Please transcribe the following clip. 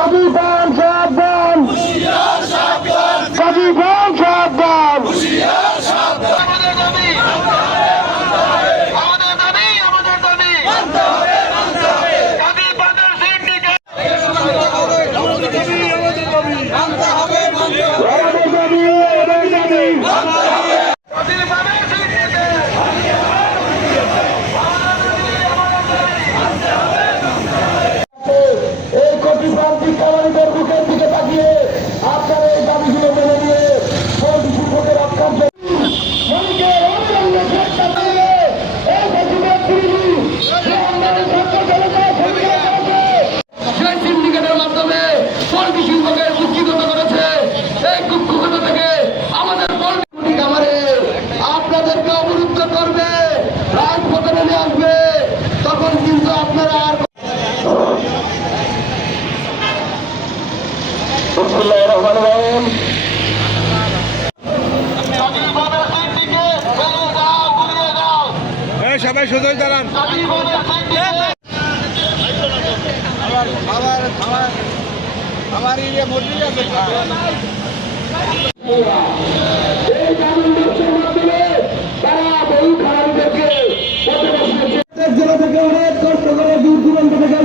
সাবধান সাবধান সাবধান সাবধান। আমাদের দাবি আমাদের দাবি আমাদের দাবি কাজীপাড়ার সিন্ডিকেট আমাদের দাবি আমাদের দাবি। কাজীপাড়ার সিন্ডিকেট এই কটিপ্রান্তিক কামারিদের বুকের দিকে তাকিয়ে আপনারা এই দাবিগুলো মেনে নিয়ে পোল্ট্রি শিল্পকে রক্ষার জন্য মালিকের অবিলম্ব গ্রেফতার করলে এই বেশিরভাগ বিরোধী যে আমাদের ছাত্র জনতা সংগ্রাম করেছে, সেই সিন্ডিকেটের মাধ্যমে পোল্ট্রি শিল্পকে উজ্জীবিত করেছে। এই কুক্ষুগত থেকে আমাদের পোল্ট্রি কামারে আপনাদেরকে অবরুদ্ধ করবে, রাজপথে নেমে আসবে, তখন কিন্তু আপনারা আর বিসমিল্লাহির রহমানির রহিম। কাজীপাড়ার সিন্ডিকেট ভেঙে দাও গুড়িয়ে দাও সবাই সোজাই দাঁড়ান। কাজীপাড়ার সিন্ডিকেট এই কানুন ব্যবসার মাধ্যমে তারা বহু খারাপদেরকে পথে বসিয়েছে। জেলা থেকে অনেক কষ্ট করে দূর দূরান্ত থেকে